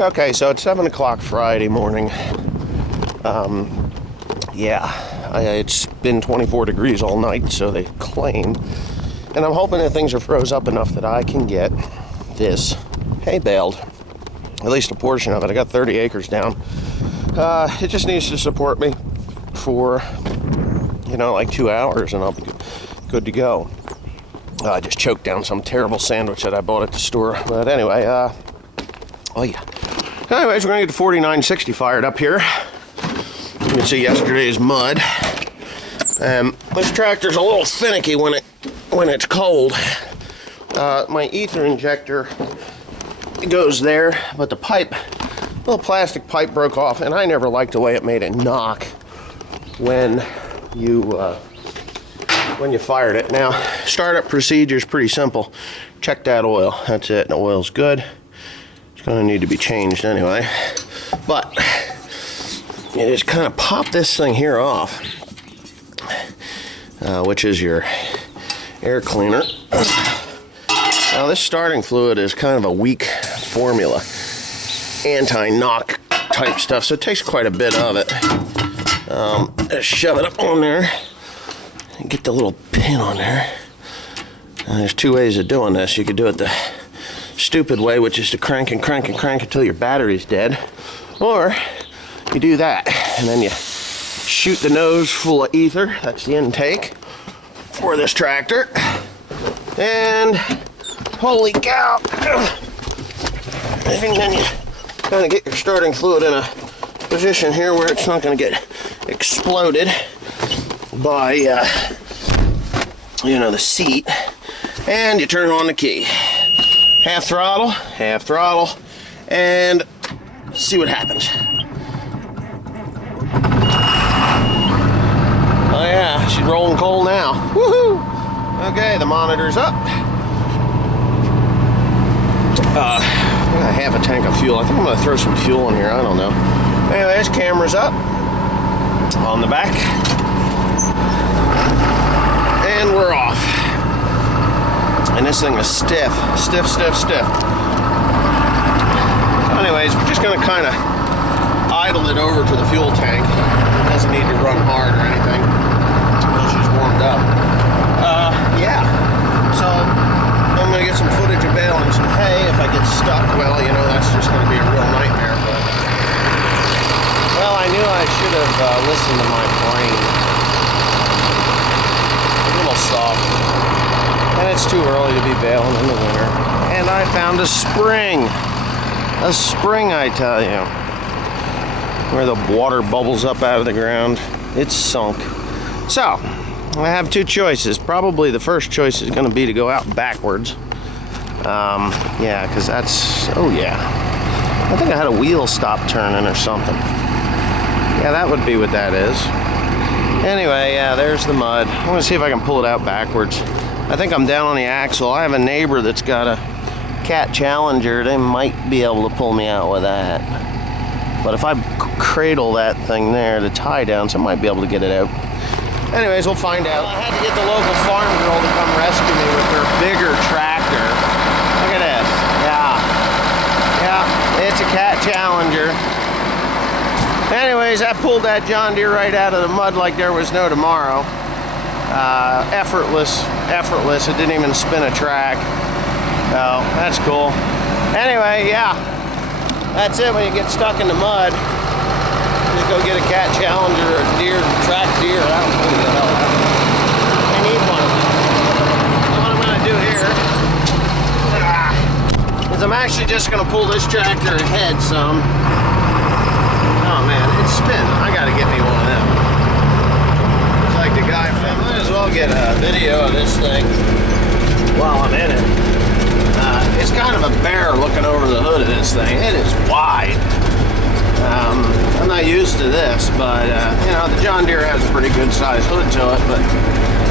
Okay, so it's 7 o'clock Friday morning. It's been 24 degrees all night, so they claim. And I'm hoping that things are froze up enough that I can get this hay baled. At least a portion of it. I got 30 acres down. It just needs to support me for, like 2 hours, and I'll be good to go. I just choked down some terrible sandwich that I bought at the store. But anyway, Anyways, we're going to get the 4960 fired up here. You can see yesterday's mud. This tractor's a little finicky when it's cold. My ether injector goes there, but the little plastic pipe broke off, and I never liked the way it made it knock when you fired it. Now, startup procedure is pretty simple. Check that oil. That's it. The oil's good. It's going to need to be changed anyway. But you just kind of pop this thing here off, which is your air cleaner. Now, this starting fluid is kind of a weak formula, anti-knock type stuff, so it takes quite a bit of it. Just shove it up on there and get the little pin on there. And there's two ways of doing this. You could do it the stupid way, which is to crank and crank and crank until your battery's dead, or you do that and then you shoot the nose full of ether. That's the intake for this tractor. And holy cow, and then you kind of get your starting fluid in a position here where it's not going to get exploded by the seat, and you turn on the key. Half throttle, and see what happens. Oh yeah, she's rolling coal now. Woohoo! Okay, the monitor's up. I got half a tank of fuel. I think I'm going to throw some fuel in here. I don't know. Anyway, this camera's up on the back. And we're off. And this thing is stiff. Anyways, we're just going to kind of idle it over to the fuel tank. It doesn't need to run hard or anything until she's warmed up. So I'm going to get some footage of baling some hay. If I get stuck, well, that's just going to be a real nightmare. But, well, I knew I should have listened to my brain. A little soft. And it's too early to be baling in the winter. And I found a spring. A spring, I tell you. Where the water bubbles up out of the ground. It's sunk. So, I have two choices. Probably the first choice is going to be to go out backwards. Because that's... Oh, yeah. I think I had a wheel stop turning or something. Yeah, that would be what that is. Anyway, yeah, there's the mud. I'm going to see if I can pull it out backwards. I think I'm down on the axle. I have a neighbor that's got a Cat Challenger. They might be able to pull me out with that. But if I cradle that thing there, the tie down, so I might be able to get it out. Anyways, we'll find out. I had to get the local farm girl to come rescue me with her bigger tractor. Look at this. Yeah, it's a Cat Challenger. Anyways, I pulled that John Deere right out of the mud like there was no tomorrow. Effortless. It didn't even spin a track. So, that's cool. Anyway, yeah. That's it when you get stuck in the mud. Just go get a Cat Challenger or a deer, track deer. I don't know what the hell I need one of them. So what I'm going to do here is I'm actually just going to pull this tractor ahead some. Oh man, it's spinning. I got to get me one of them. It's like the guy from... Might as well get a video of this thing while I'm in it. It's kind of a bear looking over the hood of this thing. It is wide. I'm not used to this, but the John Deere has a pretty good sized hood to it, but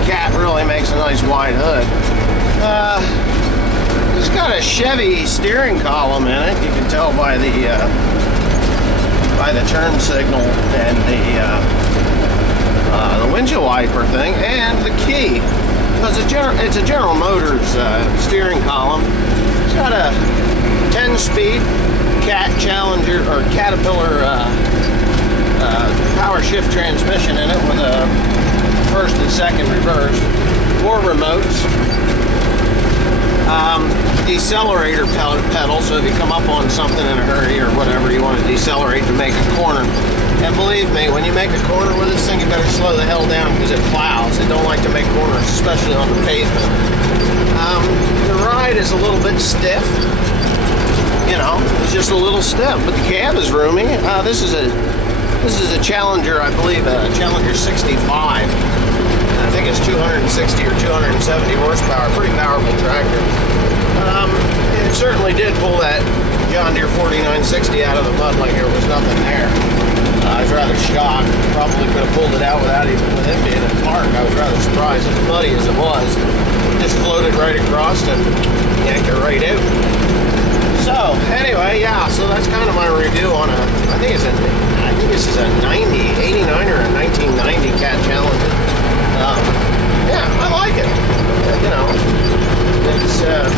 Cat really makes a nice wide hood. It's got a Chevy steering column in it. You can tell by the turn signal and the windshield wiper thing, and the key. Because it's a General Motors steering column. It's got a 10-speed Cat Challenger or Caterpillar power shift transmission in it with a first and second reverse, 4 remotes, decelerator pedal, so if you come up on something in a hurry or whatever, you want to decelerate to make a corner. And believe me, when you make a corner with this thing, you better slow the hell down because it plows. It don't like to make corners, especially on the pavement. The ride is a little bit stiff. You know, it's just a little stiff, but the cab is roomy. This is a Challenger, I believe, a Challenger 65. I think it's 260 or 270 horsepower. Pretty powerful tractor. It certainly did pull that John Deere 4960 out of the mud like there was nothing there. I was rather shocked. Probably could have pulled it out without even with it being in park. I was rather surprised, as muddy as it was. It just floated right across and yanked it right out. So anyway, yeah. So that's kind of my review on a. I think this is a 89 or a 1990 Cat Challenger. Yeah, I like it. You know, it's a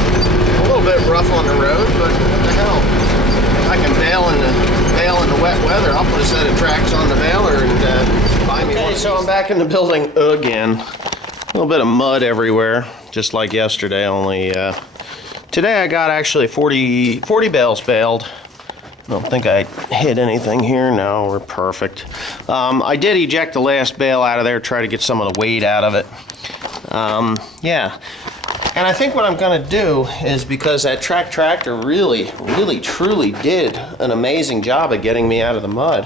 little bit rough on the road, but what the hell? If I can bail in the wet weather, I'll put a set of tracks on the baler and buy me one. Okay, so I'm back in the building again. A little bit of mud everywhere, just like yesterday, only today I got actually 40 bales baled. I don't think I hit anything here. No, we're perfect. I did eject the last bale out of there, try to get some of the weight out of it. Yeah. And I think what I'm going to do is, because that tractor really, truly did an amazing job of getting me out of the mud,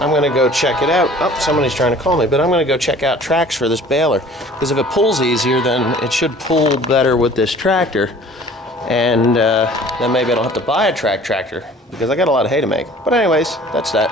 I'm going to go check it out. Oh, somebody's trying to call me, but I'm going to go check out tracks for this baler. Because if it pulls easier, then it should pull better with this tractor. And then maybe I don't have to buy a tractor, because I got a lot of hay to make. But anyways, that's that.